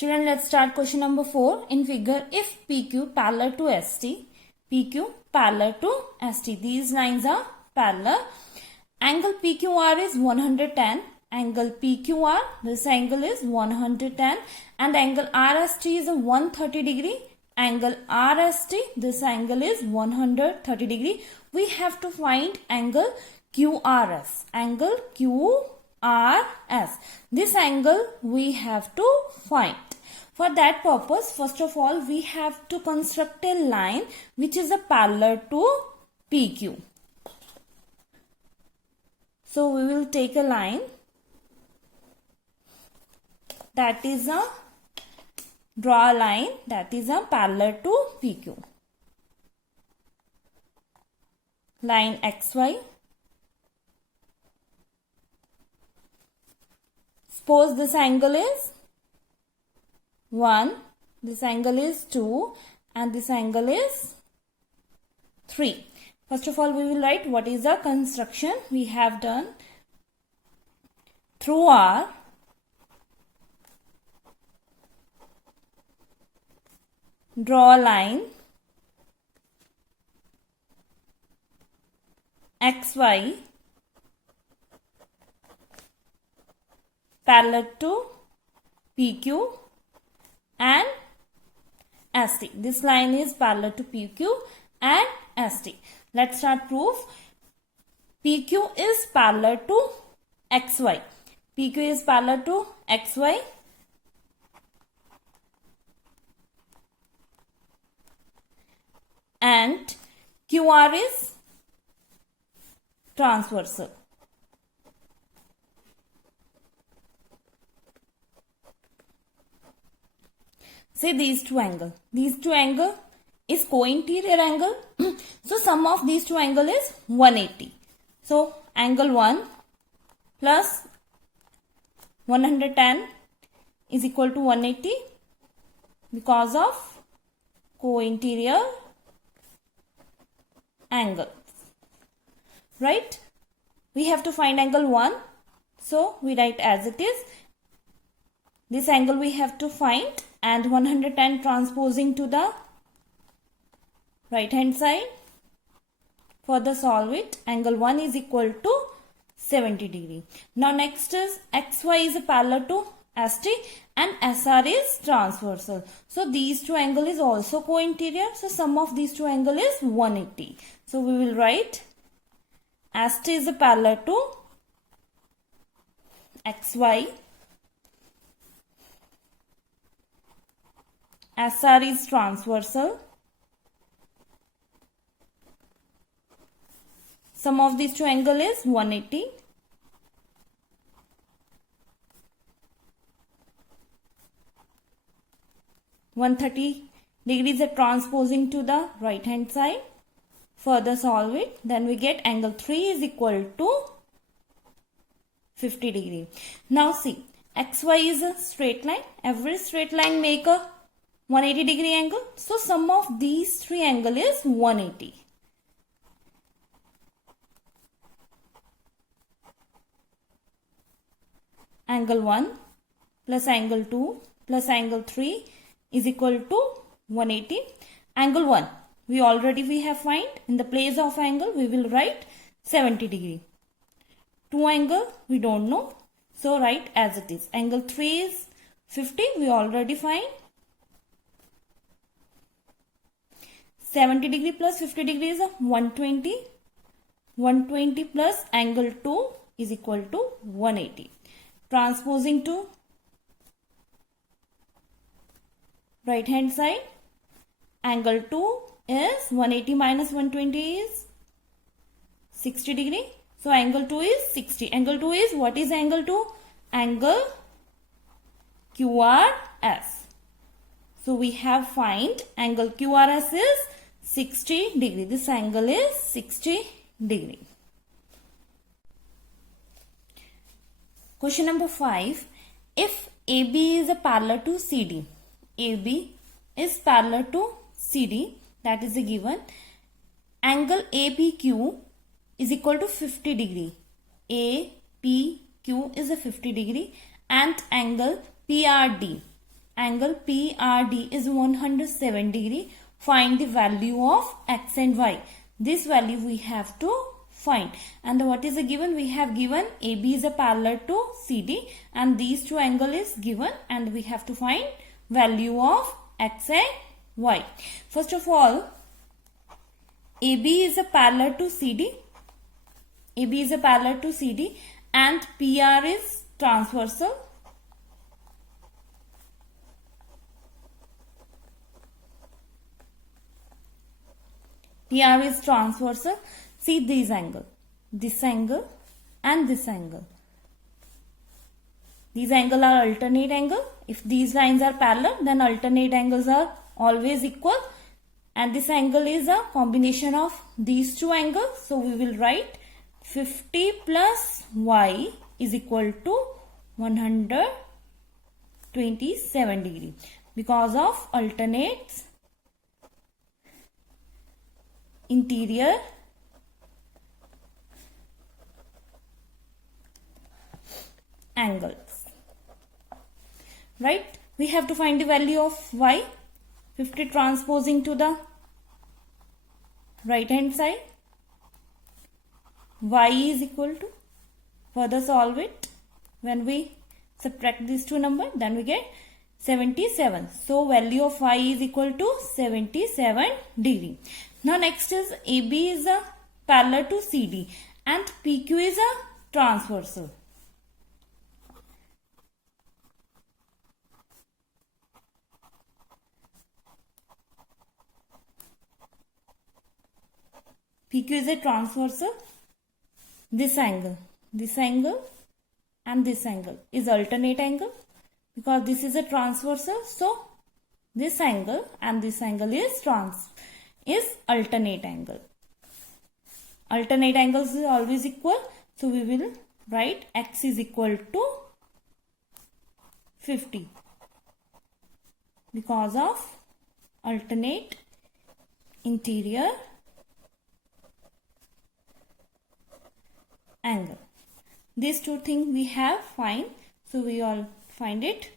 Student, let's start question number 4. In figure, if PQ parallel to ST, PQ parallel to ST, these lines are parallel. Angle PQR is 110. Angle PQR, this angle is 110, and angle RST is a 130 degree. Angle RST, this angle is 130 degree. We have to find angle QRS. Angle QRS. This angle we have to find. For that purpose, first of all, we have to construct a line which is a parallel to PQ. So we will take a line that is a draw a line that is a parallel to PQ. Line XY. Suppose this angle is 1, this angle is 2, and this angle is 3. First of all, we will write what is the construction we have done. Through R, draw a line XY parallel to PQ and ST. This line is parallel to PQ and ST. Let's start proof. PQ is parallel to XY. PQ is parallel to XY. And QR is transversal. Say these two angles. These two angles is co-interior angle. So sum of these two angles is 180. So angle 1 plus 110 is equal to 180 because of co-interior angle. Right? We have to find angle 1. So we write as it is. This angle we have to find, and 110 transposing to the right hand side. Further solve it. Angle 1 is equal to 70 degree. Now next is XY is parallel to ST and SR is transversal. So these two angle is also co-interior. So sum of these two angle is 180. So we will write ST is parallel to XY. SR is transversal. Sum of these two angle is 180. Degrees are transposing to the right hand side. Further solve it. Then we get angle 3 is equal to 50 degree. Now see, XY is a straight line. Every straight line make a 180 degree angle. So sum of these three angle is 180. Angle 1 plus angle 2 plus angle 3 is equal to 180. Angle 1 we have find. In the place of angle we will write 70 degree. 2 angle we don't know. So write as it is. Angle 3 is 50 we already find. 70 degree plus 50 degree is 120. 120 plus angle 2 is equal to 180. Transposing to right hand side. Angle 2 is 180 minus 120 is 60 degree. So angle 2 is 60. Angle 2 is, what is angle 2? Angle QRS. So we have find angle QRS is 60 degree. This angle is 60 degree. Question number 5. If AB is a parallel to CD. AB is parallel to CD. That is a given. Angle APQ is equal to 50 degree. APQ is a 50 degree. And angle PRD. angle PRD is 107 degree. Find the value of x and y. This value we have to find. And what is the given? We have given AB is a parallel to CD and these two angle is given and we have to find value of x and y. First of all, AB is a parallel to CD. AB is a parallel to CD and PR is transversal. PR is transversal. See this angle and this angle. These angles are alternate angle. If these lines are parallel, then alternate angles are always equal. And this angle is a combination of these two angles. So we will write 50 plus y is equal to 127 degree because of alternate interior angles. Right? We have to find the value of y. 50 transposing to the right hand side. Y is equal to, further solve it. When we subtract these two numbers, then we get 77. So value of y is equal to 77 degree. Now next is AB is a parallel to CD and PQ is a transversal. PQ is a transversal. This angle and this angle is alternate angle because this is a transversal. So this angle and this angle is alternate angle. Alternate angles is always equal. So we will write x is equal to 50 because of alternate interior angle. These two things we have find. So we all find it.